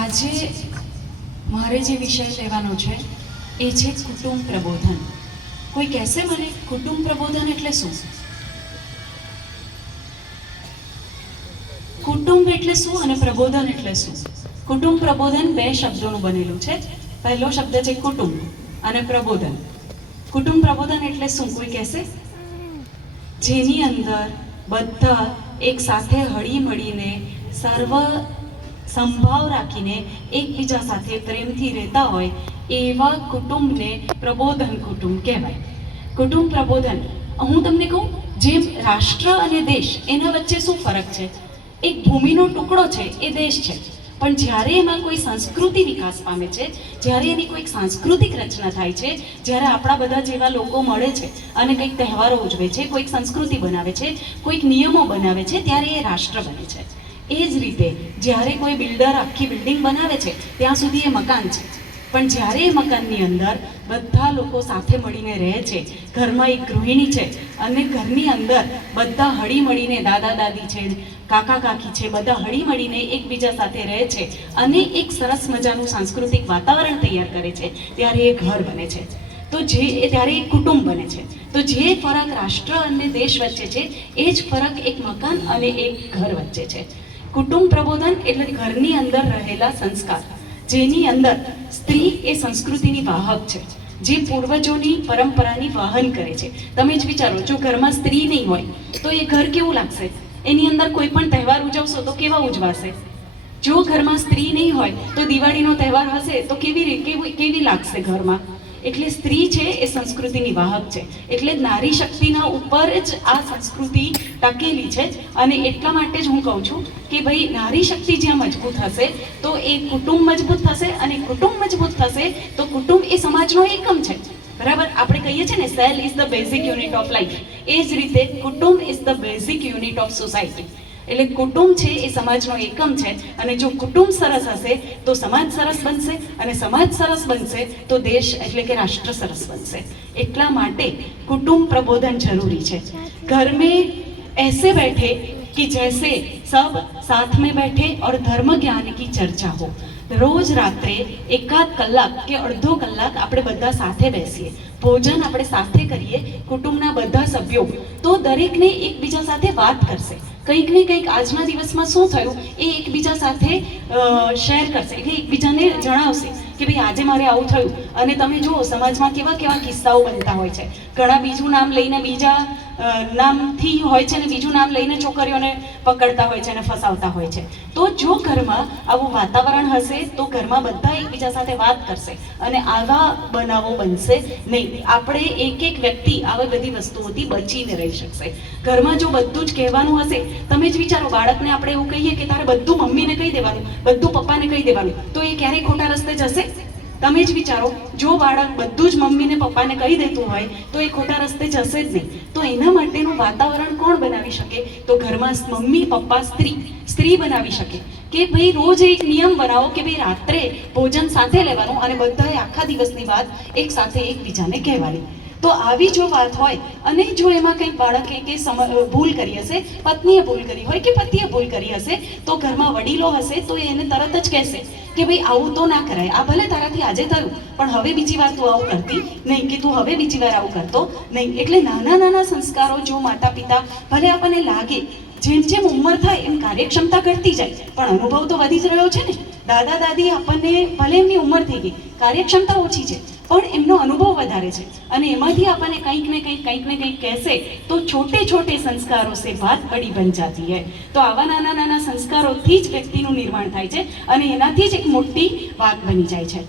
આજે મારે જે વિષય લેવાનો છે એ છે કુટુંબ પ્રબોધન. કોઈ કહેશે મને કુટુંબ પ્રબોધન એટલે શું? કુટુંબ એટલે શું અને પ્રબોધન એટલે શું? કુટુંબ પ્રબોધન બે શબ્દોનું બનેલું છે. પહેલો શબ્દ છે કુટુંબ અને પ્રબોધન. કુટુંબ પ્રબોધન એટલે શું કોઈ કહેશે? જેની અંદર બધા એક સાથે હળી મળીને સર્વ સંભાવ રાખીને એકબીજા સાથે પ્રેમથી રહેતા હોય એવા કુટુંબને પ્રબોધન કુટુંબ કહેવાય. કુટુંબ પ્રબોધન, હું તમને કહું, જેમ રાષ્ટ્ર અને દેશ એના વચ્ચે શું ફરક છે? એક ભૂમિનો ટુકડો છે એ દેશ છે, પણ જ્યારે એમાં કોઈ સંસ્કૃતિ વિકાસ પામે છે, જ્યારે એની કોઈક સાંસ્કૃતિક રચના થાય છે, જ્યારે આપણા બધા જેવા લોકો મળે છે અને કંઈક તહેવારો ઉજવે છે, કોઈક સંસ્કૃતિ બનાવે છે, કોઈક નિયમો બનાવે છે, ત્યારે એ રાષ્ટ્ર બને છે. એ જ રીતે જ્યારે કોઈ બિલ્ડર આખી બિલ્ડિંગ બનાવે છે ત્યાં સુધી એ મકાન છે, પણ જ્યારે એ મકાનની અંદર બધા લોકો સાથે મળીને રહે છે, ઘરમાં એક ગૃહિણી છે અને ઘરની અંદર બધા હળી મળીને, દાદા દાદી છે, કાકા કાકી છે, બધા હળી મળીને એકબીજા સાથે રહે છે અને એક સરસ મજાનું સાંસ્કૃતિક વાતાવરણ તૈયાર કરે છે, ત્યારે એ ઘર બને છે. તો ત્યારે એક કુટુંબ બને છે. તો જે ફરક રાષ્ટ્ર અને દેશ વચ્ચે છે એ જ ફરક એક મકાન અને એક ઘર વચ્ચે છે. કુટુંબ પ્રબોધન એટલે ઘરની અંદર રહેલા સંસ્કાર, જેની અંદર સ્ત્રી એ સંસ્કૃતિની વાહક છે, જે પૂર્વજોની પરંપરાની વહન કરે છે. તમે જ વિચારો, જો ઘરમાં સ્ત્રી નહીં હોય તો એ ઘર કેવું લાગશે? એની અંદર કોઈ પણ તહેવાર ઉજવશો તો કેવા ઉજવાશે? જો ઘરમાં સ્ત્રી નહીં હોય તો દિવાળીનો તહેવાર હશે તો કેવી લાગશે ઘરમાં? એટલે સ્ત્રી છે એ સંસ્કૃતિની વાહક છે. એટલે નારી શક્તિના ઉપર જ આ સંસ્કૃતિ ટકેલી છે અને એટલા માટે જ હું કહું છું કે ભાઈ, નારી શક્તિ જ્યાં મજબૂત હશે તો એ કુટુંબ મજબૂત થશે, અને કુટુંબ મજબૂત થશે તો કુટુંબ એ સમાજનો એકમ છે. બરાબર, આપણે કહીએ છીએ ને, cell is the basic unit of life. એ જ રીતે કુટુંબ is the basic unit of society. એટલે કુટુંબ છે એ સમાજનો એકમ છે, અને જો કુટુંબ સરસ હશે તો સમાજ સરસ બનશે, અને સમાજ સરસ બનશે તો દેશ એટલે કે રાષ્ટ્ર સરસ બનશે. એટલા માટે કુટુંબ પ્રબોધન જરૂરી છે. ઘર में ऐसे बैठे कि जैसे सब साथ में बैठे और धर्म ज्ञान की चर्चा हो. રોજ રાત્રે એકાદ કલાક કે અડધો કલાક આપણે બધા સાથે બેસીએ, ભોજન આપણે સાથે કરીએ, કુટુંબના બધા સભ્યો, તો દરેકને એકબીજા સાથે વાત કરશે. કંઈક ને કંઈક આજના દિવસમાં શું થયું એ એકબીજા સાથે શેર કરશે, એટલે એકબીજાને જણાવશે કે ભાઈ આજે મારે આવું થયું. અને તમે જુઓ સમાજમાં કેવા કેવા કિસ્સાઓ બનતા હોય છે. ઘણા બીજું નામ લઈને બીજા નામથી હોય છે, ને બીજું નામ લઈને છોકરીઓને પકડતા હોય છે અને ફસાવતા હોય છે. તો જો ઘરમાં આવું વાતાવરણ હશે તો ઘરમાં બધા એકબીજા સાથે વાત કરશે અને આવા બનાવો બનશે નહીં. આપણે એક એક વ્યક્તિ આવી બધી વસ્તુઓથી બચીને રહી શકશે. ઘરમાં જો બધું જ કહેવાનું હશે, તમે જ વિચારો, બાળકને આપણે એવું કહીએ કે તારે બધું મમ્મીને કહી દેવાનું, બધું પપ્પાને કહી દેવાનું, તો એ ક્યારેય ખોટા રસ્તે જશે? તમે જ વિચારો, જો બાળક બધું જ મમ્મીને પપ્પાને કહી દેતું હોય તો એ ખોટા રસ્તે જશે જ નહીં. તો એના માટેનું વાતાવરણ કોણ બનાવી શકે? તો ઘરમાં મમ્મી, પપ્પા, સ્ત્રી બનાવી શકે કે ભાઈ રોજ એક નિયમ બનાવો કે ભાઈ રાત્રે ભોજન સાથે લેવાનું અને બધાએ આખા દિવસની વાત એક સાથે એકબીજાને કહેવાની. તો આવી જો વાત હોય અને જો એમાં કંઈક બાળકે કે ભૂલ કરી હશે, પત્નીએ ભૂલ કરી હોય કે પતિએ ભૂલ કરી હશે, તો ઘરમાં વડીલો હશે તો એને તરત જ કહેશે કે ભાઈ આવું તો ના કરાય, આ ભલે તારાથી આજે થયું પણ હવે બીજી વાર તું આવું કરતી નહીં, કે તું હવે બીજી વાર આવું કરતો નહીં. એટલે નાના નાના સંસ્કારો જો માતા પિતા, ભલે આપણને લાગે જેમ જેમ ઉંમર થાય એમ કાર્યક્ષમતા ઘટતી જાય, પણ અનુભવ તો વધી જ રહ્યો છે ને. દાદા દાદી આપણને, ભલે એમની ઉંમર થઈ ગઈ, કાર્યક્ષમતા ઓછી છે, પણ એમનો અનુભવ વધારે છે, અને એમાંથી આપણને કંઈક ને કંઈક કહેશે તો છોટે છોટે સંસ્કારો સે બાત બડી બન જાતી હૈ. તો આવા નાના નાના સંસ્કારોથી જ વ્યક્તિનું નિર્માણ થાય છે અને એનાથી જ એક મોટી વાત બની જાય છે.